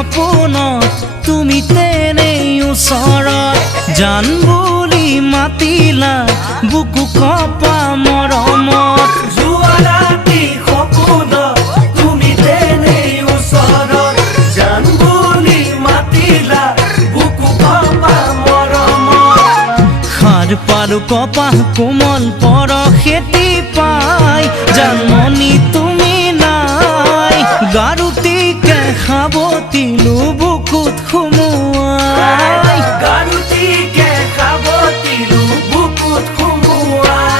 সপোনত তুমি তেনেই ওচৰত জান বুলি মাতিলা বুকু কপা মৰমত যোৱা ৰাতি সপোনত তুমি তেনেই ওচৰত জান বুলি মাতিলা বুকু কপা মৰমত সাৰ পালো কপাহ কোমল পৰশেতি পাই জানমণি তুমি নাই গাৰুতিকে সাৱতিলো বুকুত সুমুৱাই গাৰুতিকে সাৱতিলো বুকুত সুমুৱাই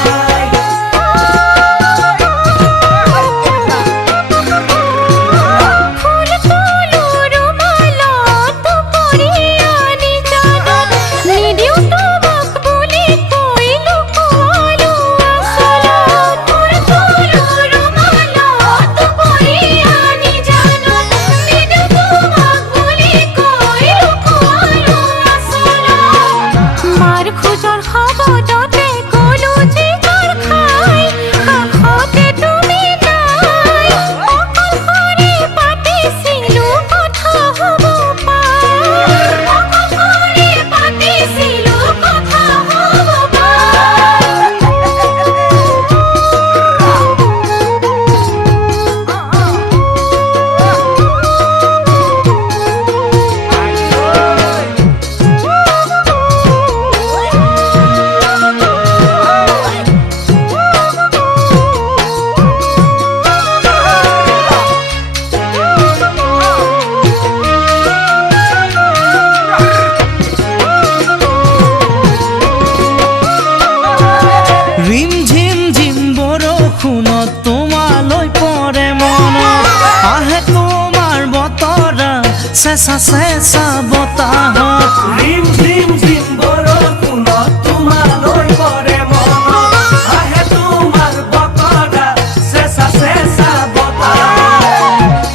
চেঁচা চেঁচা বতাহত ৰিম ঝিম ঝিম বৰষুণত তোমালৈ পৰে মনত আহে তোমাৰ বতৰা চেঁচা চেঁচা বতাহ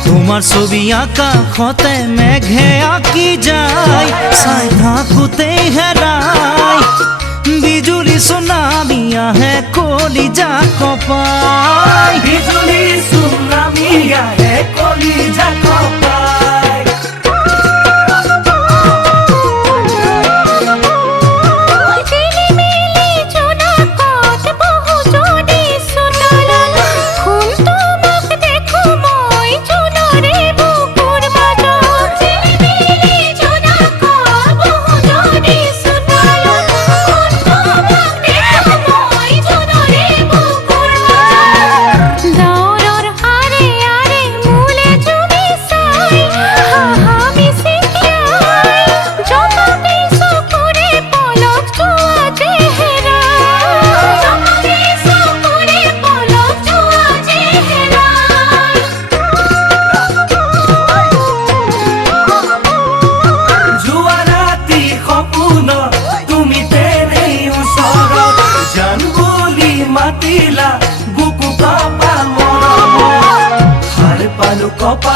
তোমাৰ ছবি আকাশতে মেঘে আঁকি যায় চাই থাকোঁতেই হেৰাই বিজুলী চুনামি আহে কলিজা কপাই বিজুলী চুনামি আহে কলিজা কপাই মাতিলা বুকু কপা মৰমত সাৰ পালো কপা